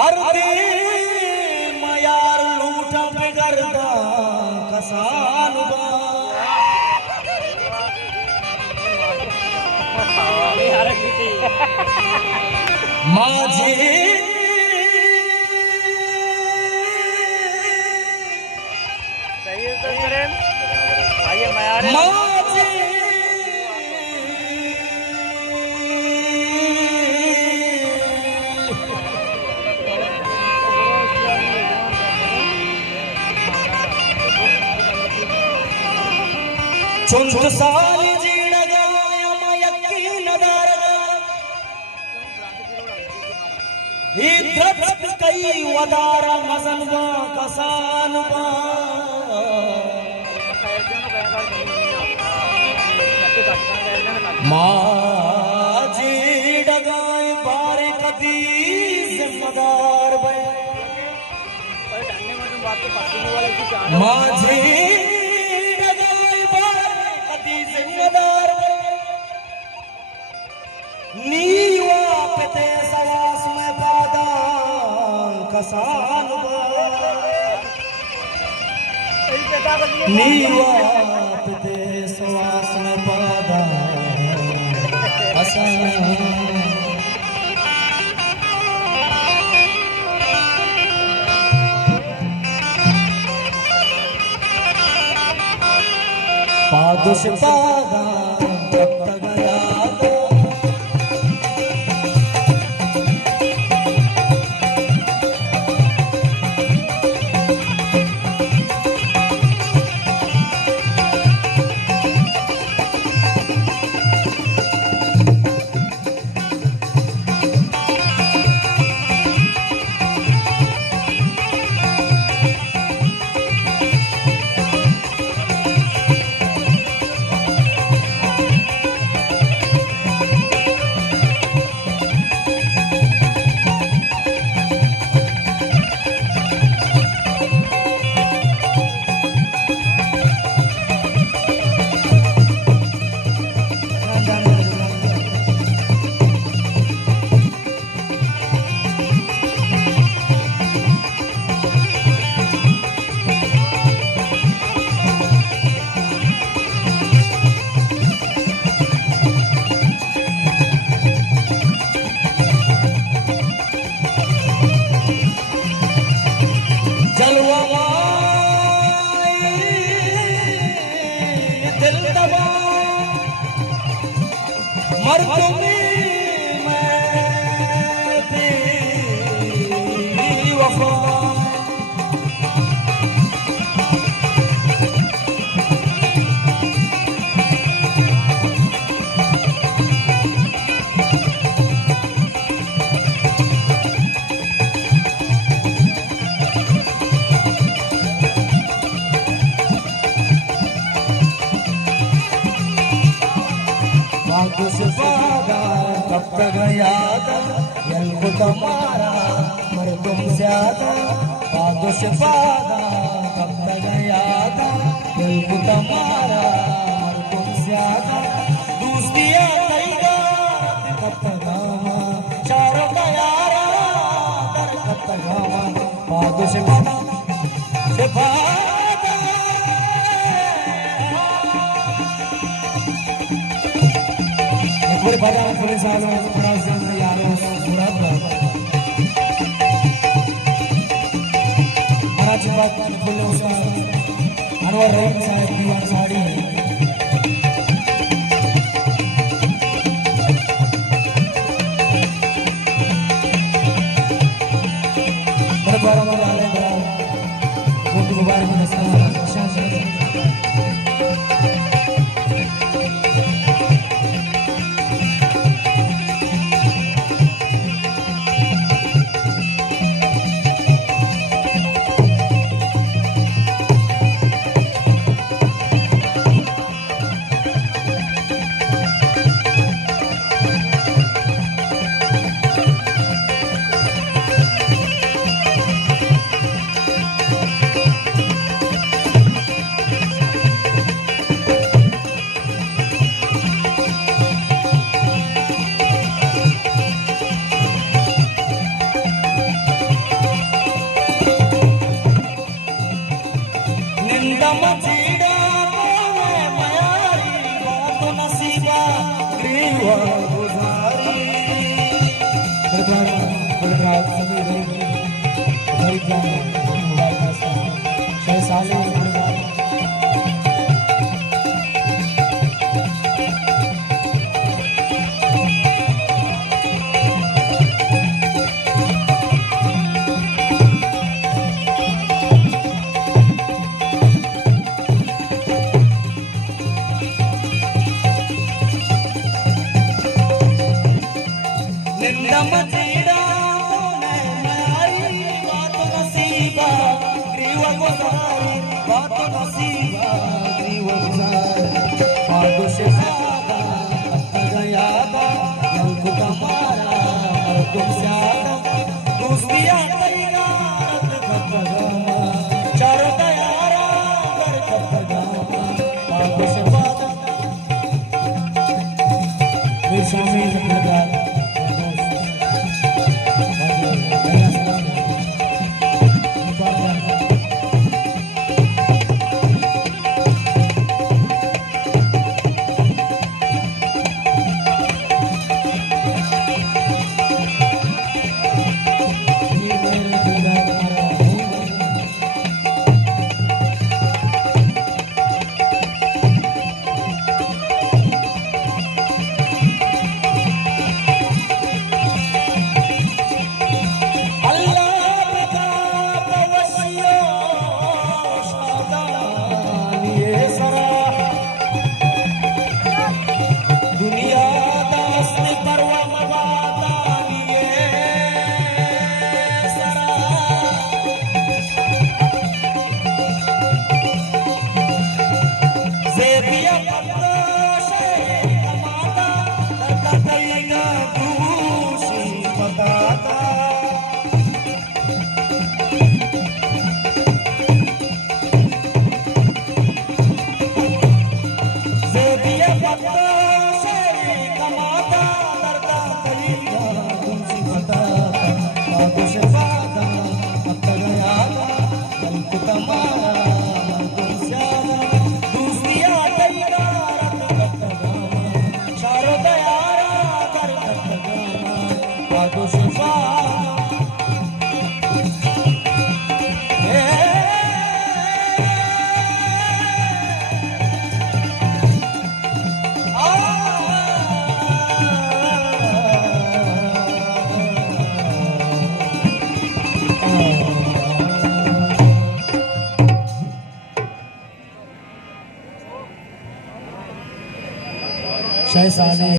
हर दे मयार लूट बिगड़दा कसान माझे माझे चुंत साली जीड़गा यकीनदारगा इद्रत कई वदारा मजनबा कसानबा माझी डगाए बारे कदी जिम्मेदार बे माझी डगाए बारे कदी जिम्मेदार बे नीवा पते सवास में पादान कसान नीवा पते सवास में पादान पादुष पादा मर तुम्हें मैं बेवफा कब तक याद यल को तुम्हारा मर तुम ज्यादा बागों से पादा कब तक याद यल को तुम्हारा मर तुम ज्यादा दूसरिया कईगा कब तक चारों का यारा दर कब तक बागों से पादा पूरे बाजार पुलिस वालों प्रशासन यारों सूरत महाराज बाग पुलिस अनवर रहीम साहब दीवान साड़ी बरबारा वाले बड़ा वो मुबारक दस्ताना निंद मचीड़ा तोने मयारी बात नसीबा ग्रीव गुजारी बलराज सभी गरीब छह साल मचीड़ा तोने मयारी बात नसीबा ग्रीव गुजारी बात नसीबा ग्रीव गुजारी आगो से ज़्यादा अब गया बा हमको तुम्हारा और तुम ज़्यादा दोस्तियाँ तेरा कब गया चारों तैयारा कर कब गया आगो से ज़्यादा मेरे सामने लगा शायद साले